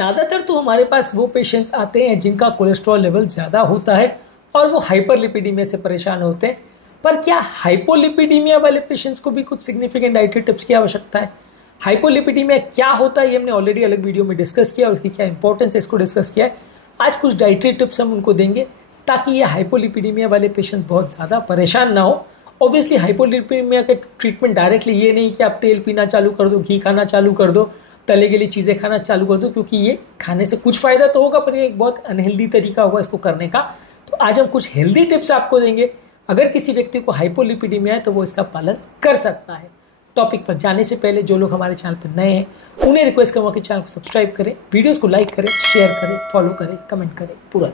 ज़्यादातर तो हमारे पास वो पेशेंट्स आते हैं जिनका कोलेस्ट्रॉल लेवल ज़्यादा होता है और वो हाइपरलिपिडीमिया से परेशान होते हैं। पर क्या हाइपोलिपिडीमिया वाले पेशेंट्स को भी कुछ सिग्निफिकेंट डाइटरी टिप्स की आवश्यकता है? हाइपोलिपिडीमिया क्या होता है ये हमने ऑलरेडी अलग वीडियो में डिस्कस किया और उसकी क्या इंपॉर्टेंस है इसको डिस्कस किया है। आज कुछ डाइटरी टिप्स हम उनको देंगे ताकि ये हाइपोलिपिडीमिया वाले पेशेंट बहुत ज़्यादा परेशान ना हो। ऑब्वियसली हाइपोलिपिडीमिया के ट्रीटमेंट डायरेक्टली ये नहीं कि आप तेल पीना चालू कर दो, घी खाना चालू कर दो, तले गली चीज़ें खाना चालू कर दो, क्योंकि ये खाने से कुछ फ़ायदा तो होगा पर ये एक बहुत अनहेल्दी तरीका होगा इसको करने का। तो आज हम कुछ हेल्दी टिप्स आपको देंगे, अगर किसी व्यक्ति को हाइपोलिपिडीमिया है तो वो इसका पालन कर सकता है। टॉपिक पर जाने से पहले जो लोग हमारे चैनल पर नए हैं उन्हें रिक्वेस्ट करूँगा कि चैनल को सब्सक्राइब करें, वीडियोस को लाइक करें, शेयर करें, फॉलो करें, कमेंट करें, पूरा।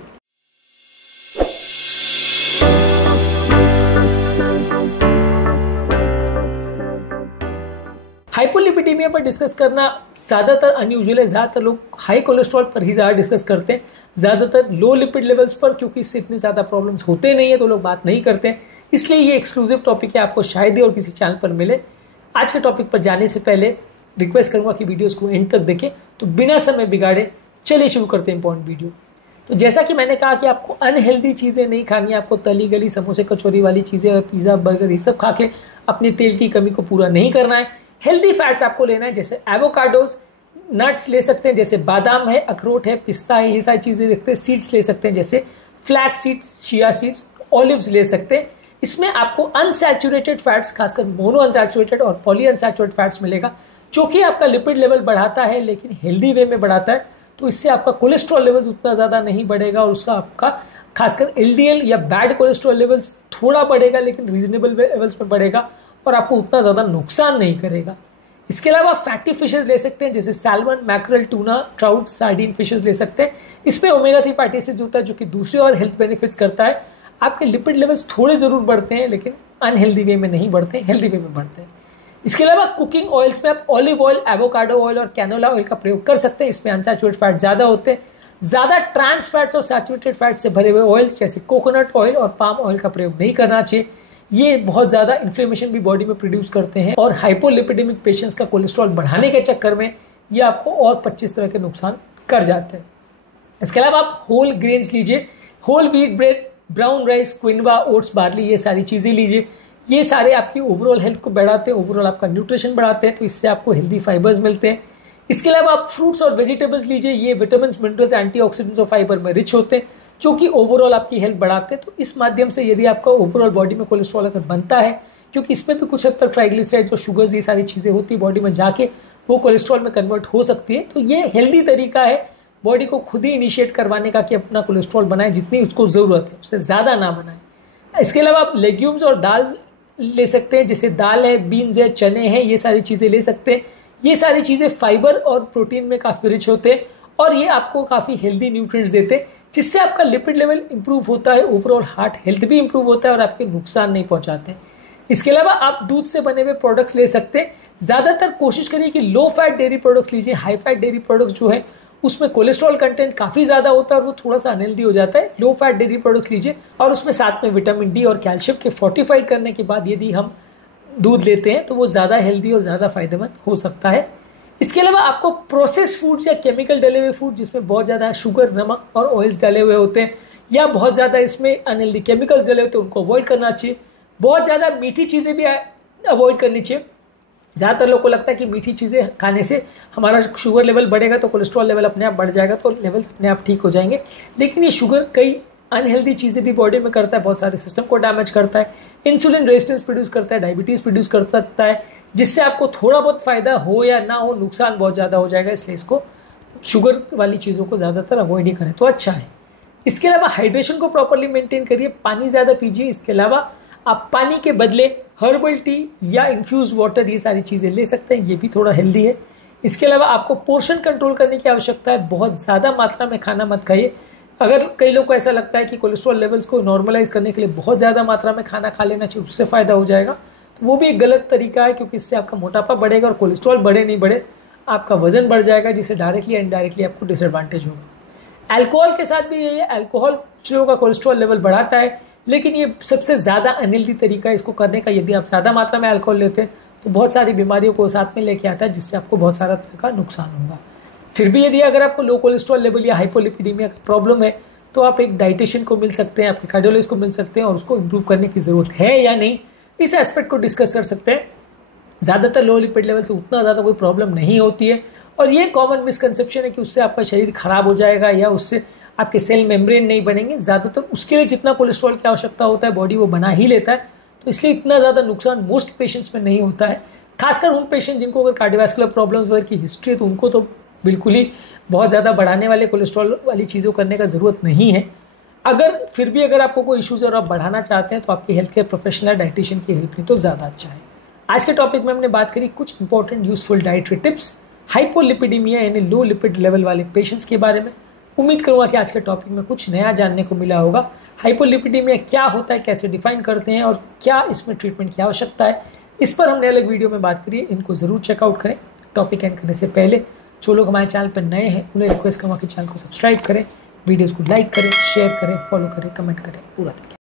हाइपोलिपिडीमिया पर डिस्कस करना ज़्यादातर अनयूजुअल है। ज़्यादातर लोग हाई कोलेस्ट्रॉल पर ही ज़्यादा डिस्कस करते हैं, ज़्यादातर लो लिपिड लेवल्स पर, क्योंकि इससे इतने ज़्यादा प्रॉब्लम्स होते नहीं है तो लोग बात नहीं करते हैं। इसलिए ये एक्सक्लूसिव टॉपिक है, आपको शायद ही और किसी चैनल पर मिले। आज के टॉपिक पर जाने से पहले रिक्वेस्ट करूँगा कि वीडियोस को एंड तक देखें। तो बिना समय बिगाड़े चलिए शुरू करते हैं इंपॉर्टेंट वीडियो। तो जैसा कि मैंने कहा कि आपको अनहेल्दी चीज़ें नहीं खानी है, आपको तली गली समोसे कचौरी वाली चीज़ें और पिज़्ज़ा बर्गर ये सब खा के अपनी तेल की कमी को पूरा नहीं करना है। हेल्दी फैट्स आपको लेना है, जैसे एवोकाडोज, नट्स ले सकते हैं जैसे बादाम है, अखरोट है, पिस्ता है, ये सारी चीज़ें देखते हैं। सीड्स ले सकते हैं जैसे flax seeds, chia seeds, olives ले सकते हैं। इसमें आपको अनसैचुरेटेड फैट्स, खासकर मोनो अनसैचुरेटेड और पॉली अनसैचुरेटेड फैट्स मिलेगा, जो कि आपका लिपिड लेवल बढ़ाता है लेकिन हेल्दी वे में बढ़ाता है। तो इससे आपका कोलेस्ट्रॉल लेवल्स उतना ज़्यादा नहीं बढ़ेगा और उसका आपका खासकर एलडीएल या बैड कोलेस्ट्रॉल लेवल्स थोड़ा बढ़ेगा लेकिन रीजनेबल लेवल्स पर बढ़ेगा और आपको उतना ज़्यादा नुकसान नहीं करेगा। इसके अलावा फैटी फिशेस ले सकते हैं जैसे salmon, mackerel, tuna, trout, sardine fishes ले सकते हैं। इसमें ओमेगा 3 फैटी एसिड्स होता है जो कि दूसरे और हेल्थ बेनिफिट्स करता है। आपके लिपिड लेवल्स थोड़े ज़रूर बढ़ते हैं लेकिन अनहेल्दी वे में नहीं बढ़ते, हेल्दी वे में बढ़ते हैं। इसके अलावा कुकिंग ऑयल्स में आप ऑलिव ऑयल, एवोकाडो ऑयल और कैनोला ऑयल का प्रयोग कर सकते हैं। इसमें अनसैचुरेटेड फैट ज़्यादा होते हैं। ज़्यादा ट्रांस फैट्स और सैचुरेटेड फैट से भरे हुए ऑयल्स जैसे कोकोनट ऑयल और पाम ऑयल का प्रयोग नहीं करना चाहिए। ये बहुत ज़्यादा इन्फ्लेमेशन भी बॉडी में प्रोड्यूस करते हैं और हाइपोलिपिडेमिक पेशेंट्स का कोलेस्ट्रॉल बढ़ाने के चक्कर में ये आपको और 25 तरह के नुकसान कर जाते हैं। इसके अलावा आप होल ग्रेन्स लीजिए, whole wheat bread, brown rice, quinoa, oats, barley, ये सारी चीज़ें लीजिए। ये सारे आपकी ओवरऑल हेल्थ को बढ़ाते हैं, ओवरऑल आपका न्यूट्रिशन बढ़ाते हैं, तो इससे आपको हेल्दी फाइबर्स मिलते हैं। इसके अलावा आप फ्रूट्स और वेजिटेबल्स लीजिए, ये विटामिन, मिनरल्स, एंटीऑक्सीडेंट्स और फाइबर में रिच होते हैं जो कि ओवरऑल आपकी हेल्थ बढ़ाते हैं। तो इस माध्यम से यदि आपका ओवरऑल बॉडी में कोलेस्ट्रॉल अगर बनता है, क्योंकि इसमें भी कुछ हद तक ट्राइग्लिसराइड्स और शुगर्स ये सारी चीज़ें होती है बॉडी में जाके वो कोलेस्ट्रॉल में कन्वर्ट हो सकती है, तो ये हेल्दी तरीका है बॉडी को खुद ही इनिशिएट करवाने का कि अपना कोलेस्ट्रॉल बनाए जितनी उसको ज़रूरत है, उससे ज़्यादा ना बनाए। इसके अलावा आप लेग्यूम्स और दाल ले सकते हैं, जैसे दाल है, बीन्स है, चने हैं, ये सारी चीज़ें ले सकते हैं। ये सारी चीज़ें फाइबर और प्रोटीन में काफ़ी रिच होते हैं और ये आपको काफ़ी हेल्दी न्यूट्रिएंट्स देते हैं, जिससे आपका लिपिड लेवल इंप्रूव होता है, ओवरऑल हार्ट हेल्थ भी इंप्रूव होता है और आपके नुकसान नहीं पहुंचाते हैं। इसके अलावा आप दूध से बने हुए प्रोडक्ट्स ले सकते हैं। ज़्यादातर कोशिश करिए कि लो फैट डेयरी प्रोडक्ट्स लीजिए। हाई फैट डेयरी प्रोडक्ट्स जो है उसमें कोलेस्ट्रॉल कंटेंट काफ़ी ज़्यादा होता है और वो थोड़ा सा अनहेल्दी हो जाता है। लो फैट डेयरी प्रोडक्ट्स लीजिए और उसमें साथ में विटामिन डी और कैल्शियम के फोर्टिफाइड करने के बाद यदि हम दूध लेते हैं तो वो ज़्यादा हेल्दी और ज़्यादा फायदेमंद हो सकता है। इसके अलावा आपको प्रोसेस फूड्स या केमिकल डले हुए फूड जिसमें बहुत ज़्यादा शुगर, नमक और ऑयल्स डले हुए होते हैं या बहुत ज़्यादा इसमें अनहेल्दी केमिकल्स डले होते हैं उनको अवॉइड करना चाहिए। बहुत ज़्यादा मीठी चीज़ें भी अवॉइड करनी चाहिए। ज़्यादातर लोगों को लगता है कि मीठी चीज़ें खाने से हमारा शुगर लेवल बढ़ेगा तो कोलेस्ट्रॉल लेवल अपने आप बढ़ जाएगा, तो लेवल्स अपने आप ठीक हो जाएंगे, लेकिन ये शुगर कई अनहेल्दी चीज़ें भी बॉडी में करता है, बहुत सारे सिस्टम को डैमेज करता है, इंसुलिन रेजिस्टेंस प्रोड्यूस करता है, डायबिटीज़ प्रोड्यूस कर सकता है, जिससे आपको थोड़ा बहुत फ़ायदा हो या ना हो नुकसान बहुत ज़्यादा हो जाएगा। इसलिए इसको शुगर वाली चीज़ों को ज़्यादातर अवॉइड ही करें तो अच्छा है। इसके अलावा हाइड्रेशन को प्रॉपरली मेंटेन करिए, पानी ज़्यादा पीजिए। इसके अलावा आप पानी के बदले हर्बल टी या इन्फ्यूज वाटर ये सारी चीज़ें ले सकते हैं, ये भी थोड़ा हेल्दी है। इसके अलावा आपको पोर्शन कंट्रोल करने की आवश्यकता है, बहुत ज़्यादा मात्रा में खाना मत खाइए। अगर कई लोग को ऐसा लगता है कि कोलेस्ट्रॉल लेवल्स को नॉर्मलाइज करने के लिए बहुत ज़्यादा मात्रा में खाना खा लेना चाहिए, उससे फ़ायदा हो जाएगा, तो वो भी एक गलत तरीका है, क्योंकि इससे आपका मोटापा बढ़ेगा और कोलेस्ट्रॉल बढ़े नहीं बढ़े आपका वजन बढ़ जाएगा, जिससे डायरेक्टली या इनडायरेक्टली आपको डिसएडवांटेज होगा। अल्कोहल के साथ भी यही है, अल्कोहल कुछ लोगों का कोलेस्ट्रॉल लेवल बढ़ाता है, लेकिन ये सबसे ज़्यादा अनहेल्दी तरीका है इसको करने का। यदि आप ज़्यादा मात्रा में अल्कोहल लेते हैं तो बहुत सारी बीमारियों को साथ में लेके आता है, जिससे आपको बहुत सारा तरह का नुकसान होगा। फिर भी यदि अगर आपको लो कोलेस्ट्रॉल लेवल या हाइपोलिपिडीमिया का प्रॉब्लम है तो आप एक डाइटिशियन को मिल सकते हैं, आपके कार्डियोलॉजिस्ट को मिल सकते हैं और उसको इम्प्रूव करने की जरूरत है या नहीं, इस एस्पेक्ट को डिस्कस कर सकते हैं। ज़्यादातर लो लिपिड लेवल से उतना ज़्यादा कोई प्रॉब्लम नहीं होती है और ये कॉमन मिसकंसेप्शन है कि उससे आपका शरीर खराब हो जाएगा या उससे आपके सेल मेम्ब्रेन नहीं बनेंगे। ज़्यादातर उसके लिए जितना कोलेस्ट्रॉल की आवश्यकता होता है बॉडी वो बना ही लेता है, तो इसलिए इतना ज़्यादा नुकसान मोस्ट पेशेंट्स में नहीं होता है। खासकर उन पेशेंट जिनको अगर कार्डियोवैस्कुलर प्रॉब्लम्स वगैरह की हिस्ट्री है तो उनको तो बिल्कुल ही बहुत ज़्यादा बढ़ाने वाले कोलेस्ट्रॉल वाली चीज़ों करने का ज़रूरत नहीं है। अगर फिर भी अगर आपको कोई इश्यूज़ और आप बढ़ाना चाहते हैं तो आपकी हेल्थ केयर प्रोफेशनल डाइटिशियन की हेल्प लें तो ज़्यादा अच्छा है। आज के टॉपिक में हमने बात करी कुछ इंपॉर्टेंट यूजफुल डाइटरी टिप्स हाइपोलिपिडीमिया यानी लो लिपिड लेवल वाले पेशेंट्स के बारे में। उम्मीद करूंगा कि आज के टॉपिक में कुछ नया जानने को मिला होगा। हाइपोलिपिडीमिया क्या होता है, कैसे डिफाइन करते हैं और क्या इसमें ट्रीटमेंट की आवश्यकता है, इस पर हमने अलग वीडियो में बात करी है, इनको जरूर चेकआउट करें। टॉपिक एंड करने से पहले जो लोग हमारे चैनल पर नए हैं उन्हें रिक्वेस्ट करूँगा कि चैनल को सब्सक्राइब करें, वीडियोज़ को लाइक करें, शेयर करें, फॉलो करें, कमेंट करें, पूरा देखिए।